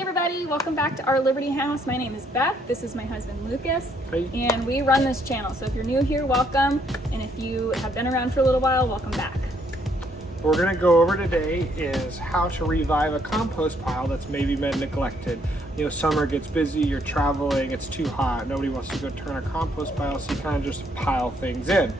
Hey everybody, welcome back to our Liberty House. My name is Beth, this is my husband Lucas, Hey. and we run this channel. So if you're new here, welcome, and if you have been around for a little while, welcome back. What we're going to go over today is how to revive a compost pile that's maybe been neglected. You know, summer gets busy, you're traveling, it's too hot, nobody wants to go turn a compost pile, so you kind of just pile things in.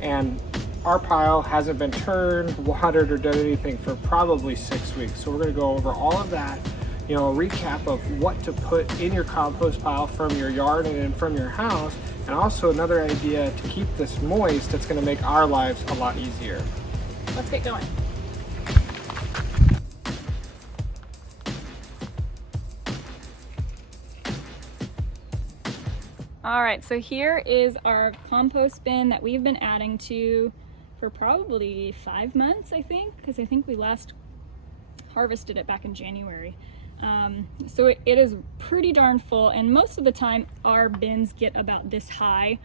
And our pile hasn't been turned, watered, or done anything for probably 6 weeks. So we're going to go over all of that, you know, a recap of what to put in your compost pile from your yard and then from your house, and also another idea to keep this moist that's going to make our lives a lot easier. Let's get going. All right, so here is our compost bin that we've been adding to for probably 5 months, I think, because I think we last harvested it back in January. So it is pretty darn full, and most of the time our bins get about this high.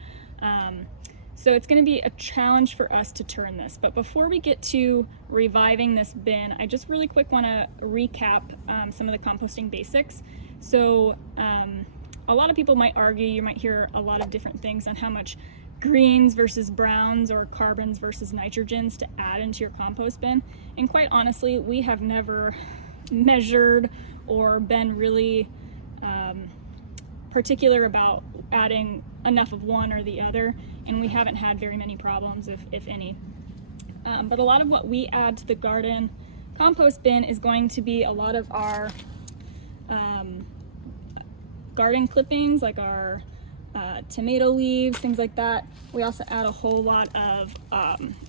So it's going to be a challenge for us to turn this. But before we get to reviving this bin, I just really quick want to recap some of the composting basics. So a lot of people might argue, you might hear a lot of different things on how much greens versus browns or carbons versus nitrogens to add into your compost bin. And quite honestly, we have never measured or been really particular about adding enough of one or the other, and we haven't had very many problems, if any. But a lot of what we add to the garden compost bin is going to be a lot of our garden clippings, like our tomato leaves, things like that. We also add a whole lot of,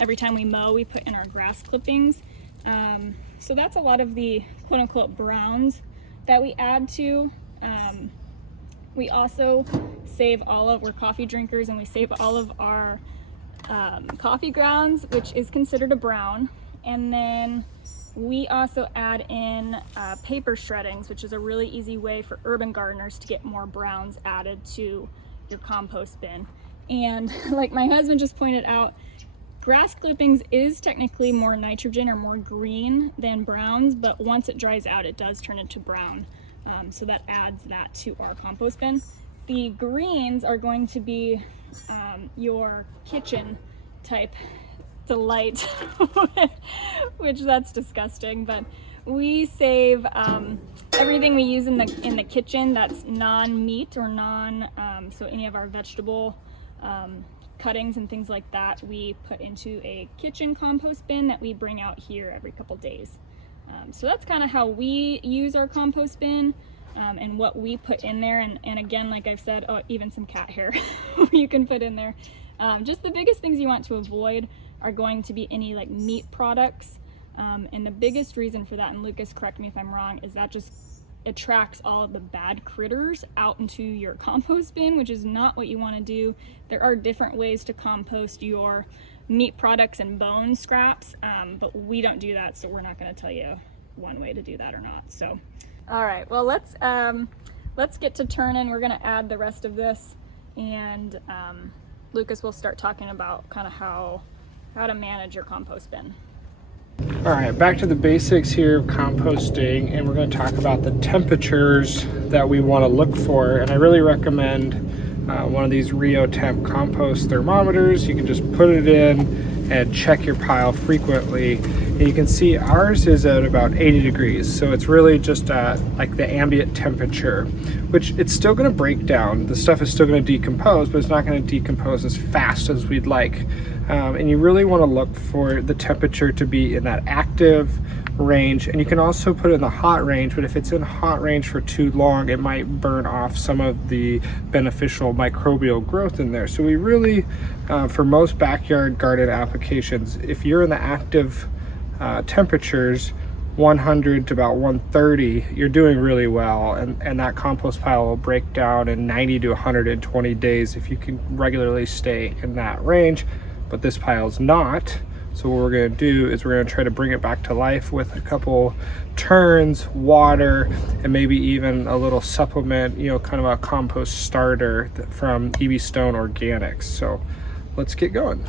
every time we mow, we put in our grass clippings. So that's a lot of the quote-unquote browns that we add to. We also save we're coffee drinkers, and we save all of our coffee grounds, which is considered a brown. And then we also add in paper shreddings, which is a really easy way for urban gardeners to get more browns added to your compost bin. And like my husband just pointed out, grass clippings is technically more nitrogen or more green than browns, but once it dries out, it does turn into brown. So that adds that to our compost bin. The greens are going to be your kitchen type delight, which that's disgusting, but we save everything we use in the kitchen that's non-meat or so any of our vegetable cuttings and things like that, we put into a kitchen compost bin that we bring out here every couple days. So that's kind of how we use our compost bin and what we put in there. And again, like I've said, even some cat hair you can put in there. Just the biggest things you want to avoid are going to be any like meat products. And the biggest reason for that, and Lucas, correct me if I'm wrong, is that just attracts all of the bad critters out into your compost bin, which is not what you want to do. There are different ways to compost your meat products and bone scraps, but we don't do that, so we're not going to tell you one way to do that or not. So all right, well, let's get to turning. We're going to add the rest of this, and Lucas will start talking about kind of how to manage your compost bin. All right, back to the basics here of composting, and we're going to talk about the temperatures that we want to look for. And I really recommend one of these Rio Temp compost thermometers. You can just put it in and check your pile frequently. And you can see ours is at about 80 degrees. So it's really just like the ambient temperature, which it's still going to break down. The stuff is still going to decompose, but it's not going to decompose as fast as we'd like. And you really want to look for the temperature to be in that active range, and you can also put it in the hot range, but if it's in hot range for too long, it might burn off some of the beneficial microbial growth in there. So we really, for most backyard garden applications, if you're in the active temperatures, 100 to about 130, you're doing really well, and that compost pile will break down in 90 to 120 days if you can regularly stay in that range. But this pile's not. So what we're going to do is we're going to try to bring it back to life with a couple turns, water, and maybe even a little supplement, you know, kind of a compost starter from EB Stone Organics. So let's get going.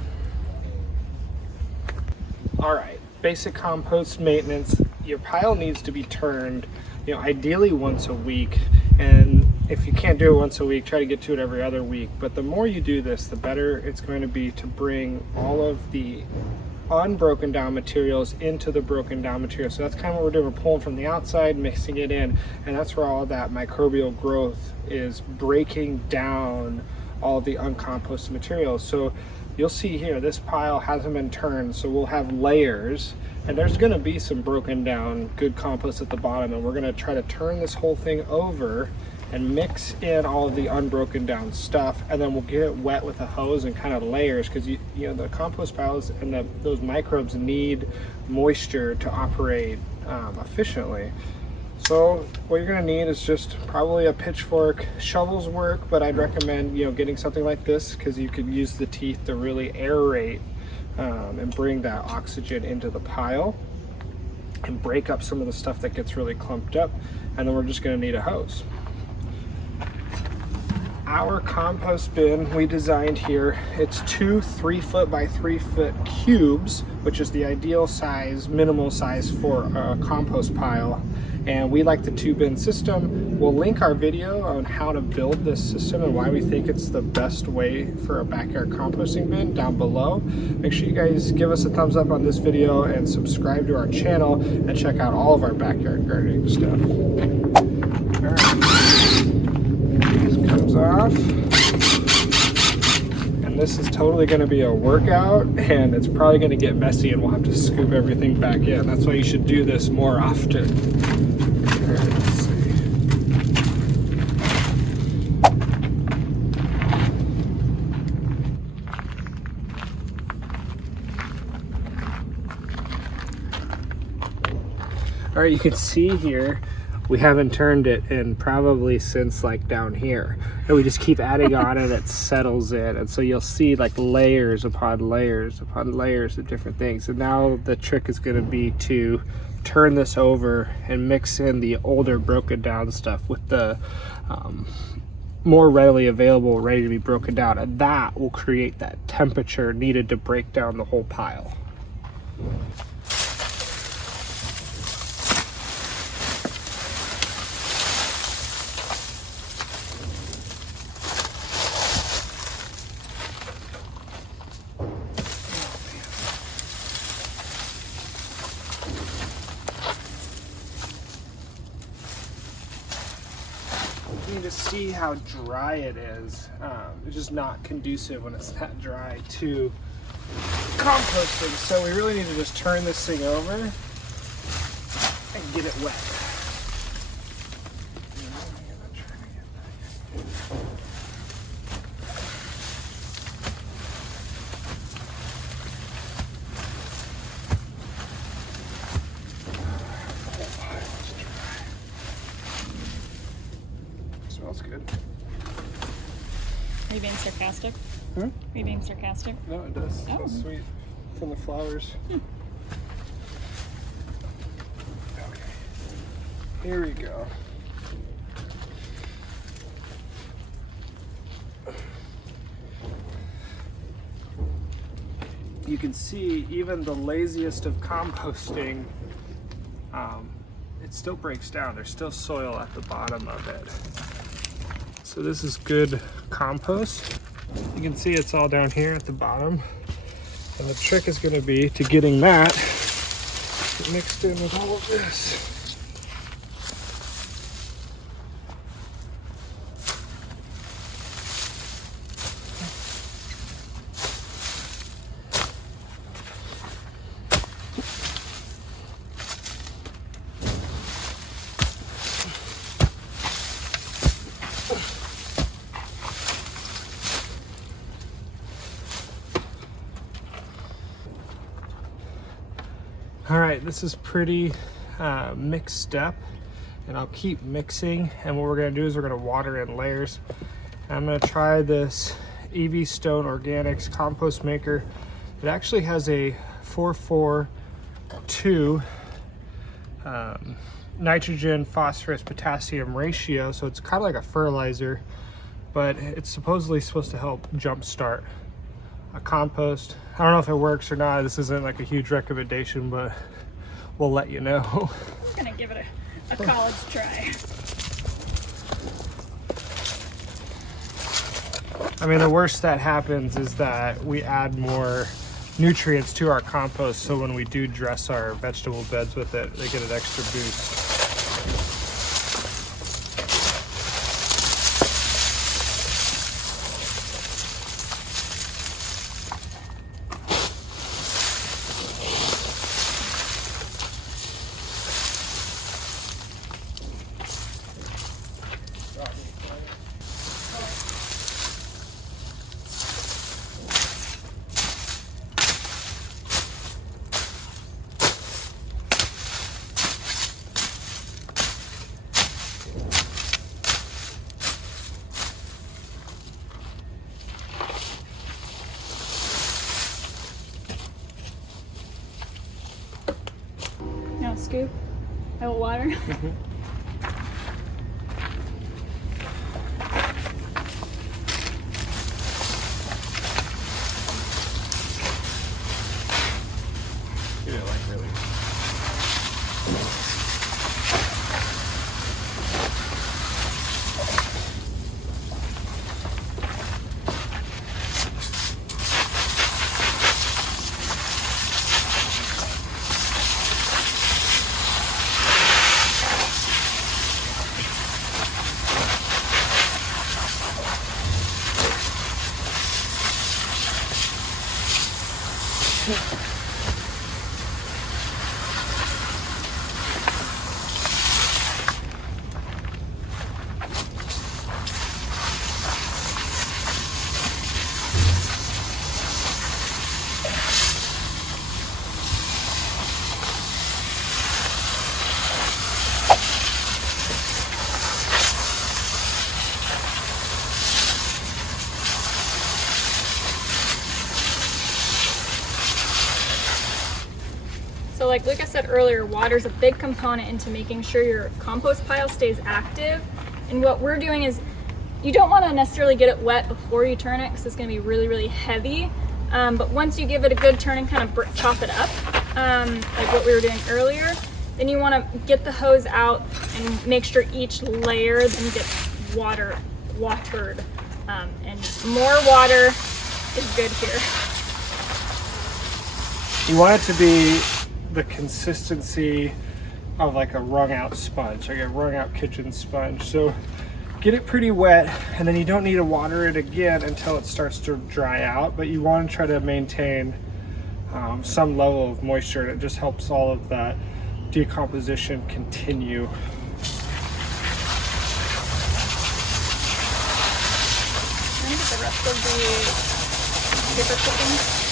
All right, basic compost maintenance. Your pile needs to be turned you know, ideally once a week. And if you can't do it once a week, try to get to it every other week. But the more you do this, the better it's going to be to bring all of the unbroken down materials into the broken down material. So that's kind of what we're doing. We're pulling from the outside, mixing it in, and that's where all that microbial growth is breaking down all the uncomposted materials. So you'll see here, this pile hasn't been turned, so we'll have layers, and there's going to be some broken down good compost at the bottom, and we're going to try to turn this whole thing over and mix in all of the unbroken down stuff, and then we'll get it wet with a hose and kind of layers, because you know the compost piles and those microbes need moisture to operate efficiently. So what you're going to need is just probably a pitchfork. Shovels work, but I'd recommend, you know, getting something like this, because you could use the teeth to really aerate and bring that oxygen into the pile and break up some of the stuff that gets really clumped up. And then we're just going to need a hose. Our compost bin we designed here, it's 2 3-foot by 3-foot cubes, which is the ideal size, minimal size for a compost pile. And we like the 2-bin system. We'll link our video on how to build this system and why we think it's the best way for a backyard composting bin down below. Make sure you guys give us a thumbs up on this video and subscribe to our channel and check out all of our backyard gardening stuff. All right. Comes off, and this is totally going to be a workout, and it's probably going to get messy, and we'll have to scoop everything back in. That's why you should do this more often. All right, let's see. All right, you can see here we haven't turned it in probably since like down here, and we just keep adding on and it settles in, and so you'll see like layers upon layers upon layers of different things. And now the trick is going to be to turn this over and mix in the older broken down stuff with the more readily available, ready to be broken down, and that will create that temperature needed to break down the whole pile. You need to see how dry it is. It's just not conducive when it's that dry to composting. So we really need to just turn this thing over and get it wet. Smells good. Are you being sarcastic? Hmm? Are you being sarcastic? No, it does. Oh. Smells sweet from the flowers. Okay. Here we go. You can see even the laziest of composting, it still breaks down. There's still soil at the bottom of it. So this is good compost. You can see it's all down here at the bottom. And the trick is going to be to getting that mixed in with all of this. All right, this is pretty mixed up, and I'll keep mixing, and what we're gonna do is we're gonna water in layers. And I'm gonna try this EV Stone Organics compost maker. It actually has a 4:4:2 nitrogen, phosphorus, potassium ratio, so it's kind of like a fertilizer, but it's supposedly supposed to help jumpstart a compost. I don't know if it works or not. This isn't like a huge recommendation, but we'll let you know. I'm gonna give it a college try. I mean, the worst that happens is that we add more nutrients to our compost, so when we do dress our vegetable beds with it, they get an extra boost. Now scoop out water. Mm-hmm. Get it like really. So like I said earlier, water is a big component into making sure your compost pile stays active. And what we're doing is, you don't want to necessarily get it wet before you turn it because it's going to be really, really heavy. But once you give it a good turn and kind of chop it up, like what we were doing earlier, then you want to get the hose out and make sure each layer then gets watered. And more water is good here. You want it to be the consistency of like a wrung out sponge, like a wrung out kitchen sponge. So get it pretty wet, and then you don't need to water it again until it starts to dry out, but you want to try to maintain some level of moisture. It just helps all of that decomposition continue. I'm gonna get the rest of the paper clippings.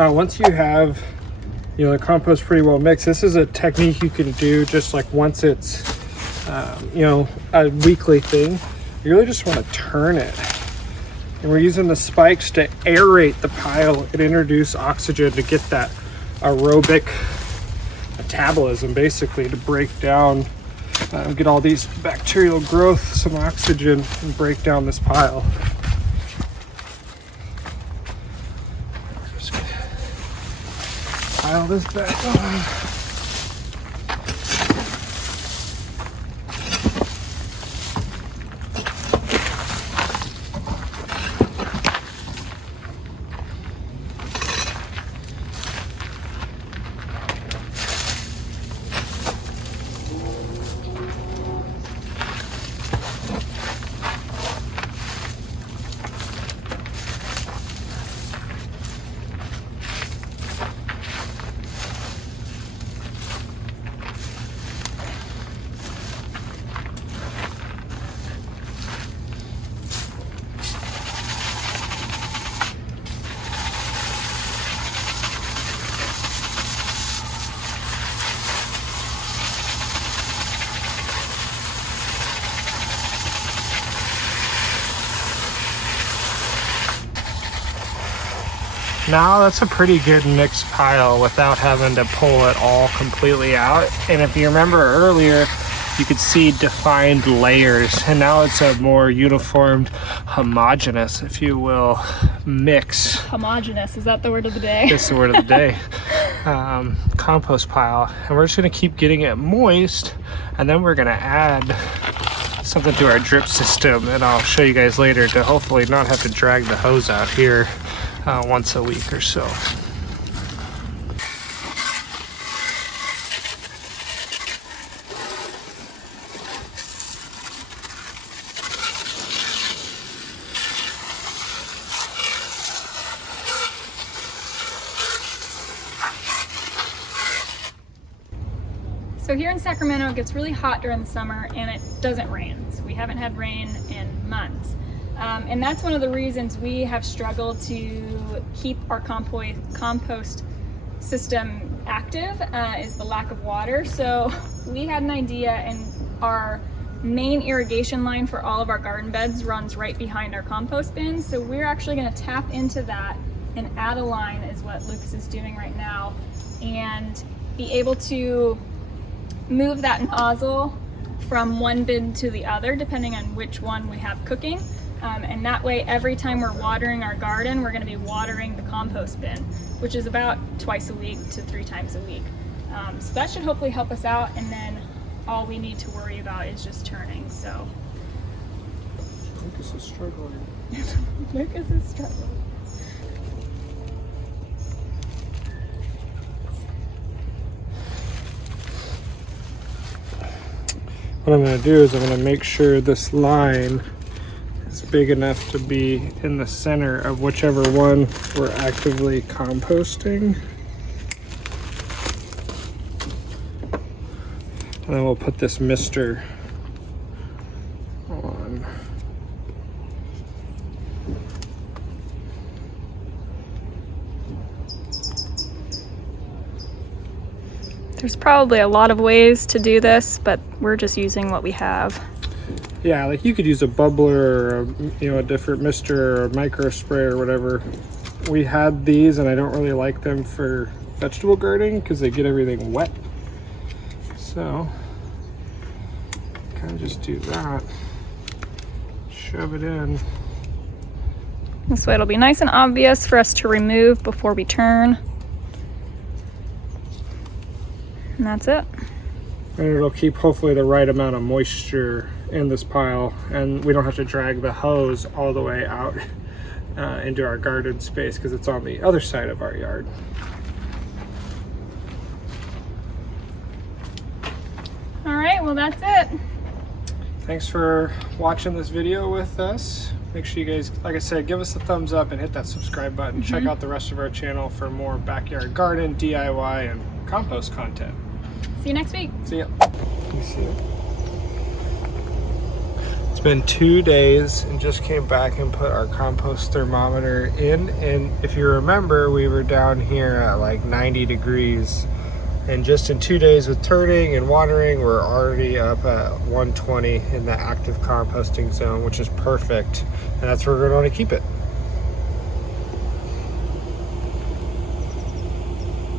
Once you have, the compost pretty well mixed, this is a technique you can do just like once it's, a weekly thing. You really just want to turn it. And we're using the spikes to aerate the pile and introduce oxygen to get that aerobic metabolism, basically, to break down, get all these bacterial growth, some oxygen, and break down this pile. Pile this back on. Now that's a pretty good mixed pile without having to pull it all completely out. And if you remember earlier, you could see defined layers, and now it's a more uniformed, homogeneous, if you will, mix. Homogeneous, is that the word of the day? It's the word of the day. Compost pile. And we're just gonna keep getting it moist, and then we're gonna add something to our drip system, and I'll show you guys later, to hopefully not have to drag the hose out here once a week or so. So here in Sacramento, it gets really hot during the summer and it doesn't rain. So we haven't had rain in months. And that's one of the reasons we have struggled to keep our compost system active, is the lack of water. So we had an idea, and our main irrigation line for all of our garden beds runs right behind our compost bin. So we're actually gonna tap into that and add a line, is what Lucas is doing right now, and be able to move that nozzle from one bin to the other, depending on which one we have cooking. And that way, every time we're watering our garden, we're gonna be watering the compost bin, which is about twice a week to 3 times a week. So that should hopefully help us out, and then all we need to worry about is just turning, so. Lucas is struggling. Lucas is struggling. What I'm going to do is I'm going to make sure this line is big enough to be in the center of whichever one we're actively composting. And then we'll put this mister on. There's probably a lot of ways to do this, but we're just using what we have. Yeah, like you could use a bubbler or a different mister or a micro spray or whatever. We had these, and I don't really like them for vegetable gardening because they get everything wet. So kind of just do that. Shove it in. This way it'll be nice and obvious for us to remove before we turn. And that's it. And it'll keep hopefully the right amount of moisture in this pile, and we don't have to drag the hose all the way out into our garden space because it's on the other side of our yard. All right, well that's it. Thanks for watching this video with us. Make sure you guys, like I said, give us a thumbs up and hit that subscribe button. Check out the rest of our channel for more backyard garden, DIY, and compost content. See you next week. See ya. You see it? It's been 2 days and just came back and put our compost thermometer in. And if you remember, we were down here at like 90 degrees. And just in 2 days with turning and watering, we're already up at 120 in the active composting zone, which is perfect. And that's where we're going to keep it.